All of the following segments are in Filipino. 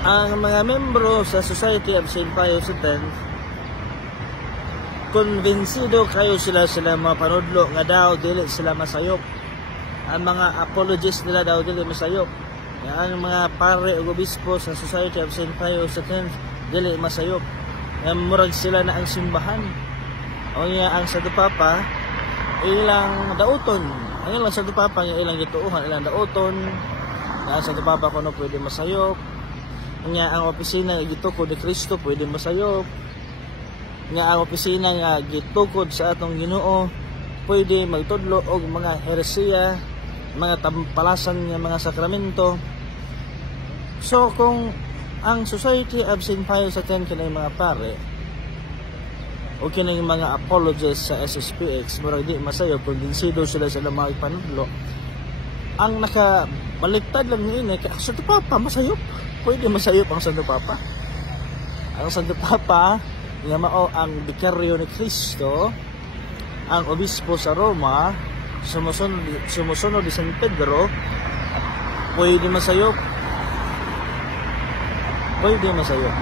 Ang mga membro sa Society of St. Pius X, konbensido kayo sila mapanudlo nga daw dili sila masayop. Ang mga apologists nila daw dili masayop. Ang mga pare o obispo sa Society of St. Pius X dili masayop. Murag sila na ang simbahan. O niya ang Santo Papa ilang dauton. Ang ilang Santo Papa nga ilang gituuhan ilang dauton. Ang Santo Papa kuno pwede masayop. Nga ang opisina nga gitukod ni Kristo pwede masayop. Nga ang opisina nga gitukod sa atong Ginoo pwede magtudlo og mga heresiya, mga tampalasan nga mga sakramento. So kung ang Society of St. Pius X kanay mga pare o kanay mga apologists sa SSPX murag di masayop kung dinsido sila mga ipanudlo, ang nakabaliktad lang niini kay Santo Papa masayop. Pwede masayop ang Santo Papa. Ang Santo Papa nga mao ang bikaryo ni Kristo, ang obispo sa Roma, sumusunod ni San Pedro, pwede masayop. Pwede masayop.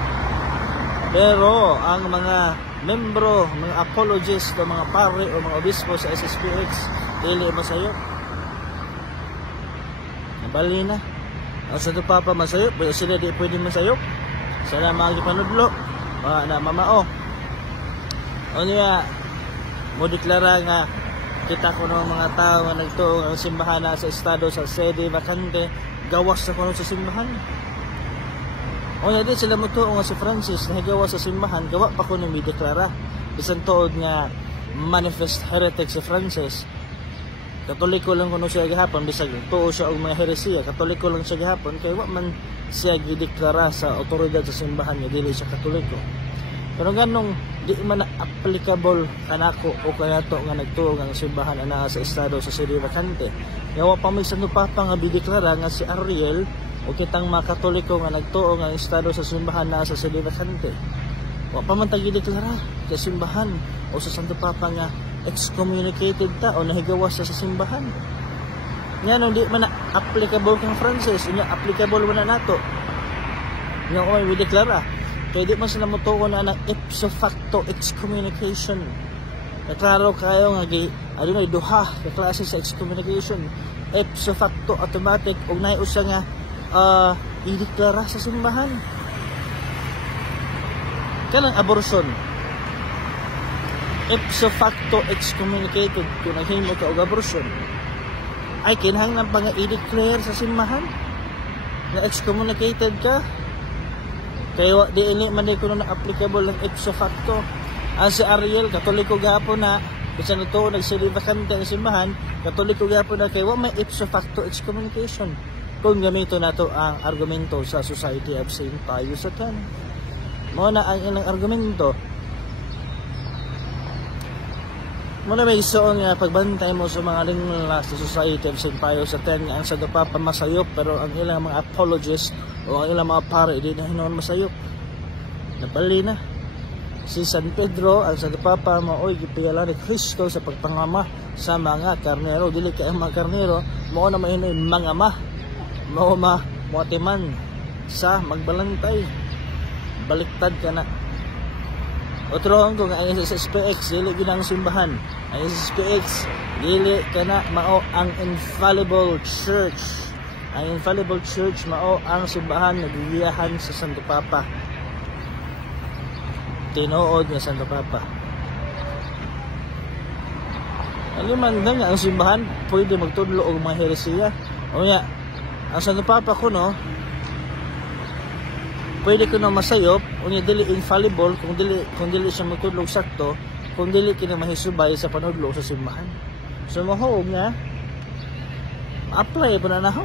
Pero ang mga membro, mga apologists o mga pare o mga obispo sa SSPX dili masayop. Nabali na. Ang Santo Papa masayop, pero sila di pwede masayop. Sila mga gipanudlo, na mamao. O niya, mo deklara nga, kita ko ng mga tao nga nagtuong ang simbahan na sa estado sa sede vacante, gawas na ko sa simbahan. O niya, di sila mutuong nga si Francis, na gawas sa simbahan, gawa pa ko nang may deklara. Isang tuod nga, manifest heretic si Francis. Katoliko lang kuno siya gihapon, bisag tuo siya og mga heresiya, katoliko lang siya gihapon kay wa man siya gideklara sa otoridad sa simbahan nga dili siya katoliko. Pero ganong di man applicable kanako o kanato nga nagtuo ang simbahan ana sa estado sa sede vacante. Yawa pa may Santo Papa nga bideklara nga si Ariel o kitang mga katoliko nga nagtuo ang estado sa simbahan na sa sede vacante. Wa pa man tagideklara sa simbahan o sa Santo Papa nga excommunicated ta o nahigawas sa simbahan. Nga nung di man na applicable kang Francis, nga applicable man na nato. Nga o may deklara. Kaya di man sila mutuon na ng ipso facto excommunication. Naklaro kayo nga duha ka klase sa excommunication. Ipso facto automatic o naiusa nga ideklara sa simbahan. Kanang abortion. Ipso facto excommunicated kung naghimo ka og abortion ay kinahanglan pa nga i-declare sa simbahan na excommunicated ka kaya di ini man di kuno na applicable ang ipso facto. Ang si Ariel katoliko gapon na bisan ito nagsili vacante ang simbahan, katoliko gapon na kay wa may ipso facto excommunication kung gamito nato ang argumento sa Society of St. Pius X. Mao na ang ilang argumento. Muna may isoon nga pagbantay mo sa mga lingla sa Society of St. Pius X ang Santo Papa masayop pero ang ilang mga apologists o ang ilang mga pare di na hinuon masayop. Nabali na. Si San Pedro, ang Santo Papa maoy gipiyala ni Kristo sa pagpangama sa mga karnero. Dili kay ang mga karnero mao na mahinoy mga mao moatiman sa magbalantay. Baliktad ka na. Otro ang kung ang SSPX dili ginang simbahan. Ang SSPX dili kana mao ang infallible church. Ang infallible church mao ang simbahan nga gigiyahan sa Santo Papa. Tinuod nga Santo Papa. Aliman nga ang simbahan pwede magtudlo og mga heresiya. O nga ang Santo Papa kuno pwede ko na masayop unya dili infallible kung dili siya magtudlog sakto, kung dili kina mahisubay sa panudlo sa simbahan. So mahog nga apply pa na naho.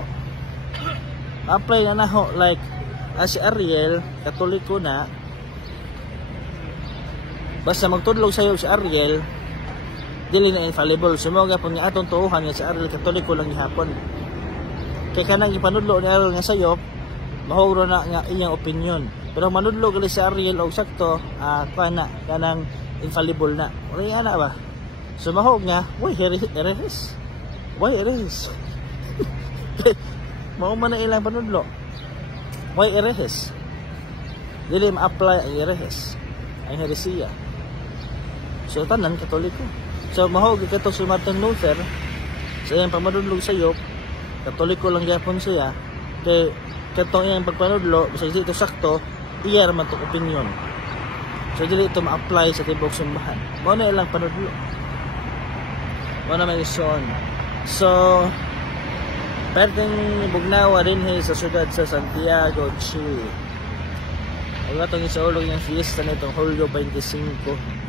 Apply na naho like as si Ariel katoliko na basta magtudlog sayo si Ariel dili na infallible. So mo gapon nga atong tuuhan nga si Ariel katoliko lang gihapon. Kay kanang ipanudlo ni Ariel nga sayop mahogro na nga iyang opinion. Pero manudlo gali si Ariel og sakto, kanang infallible na. Uri nga na ba? So mahog nga, why erehis? Why erehis? Mao man na ilang panudlo. Why erehis? dili ma-apply ang herehes, ang heresiya. So tanan Katoliko. So mahog ikato si Martin Luther sa iyang pamadudlog sayop, Katoliko lang gyapon siya. Kay katong iyang pagpanudlo bisag dito sakto, iya man to opinion. So dili ito ma-apply sa tibok simbahan. Mao na ilang panudlo. Mao na may ison. So perting bugnawa din sa syudad sa Santiago, Chile. Ang atong isaulog yung fiesta nitong Hulyo 25.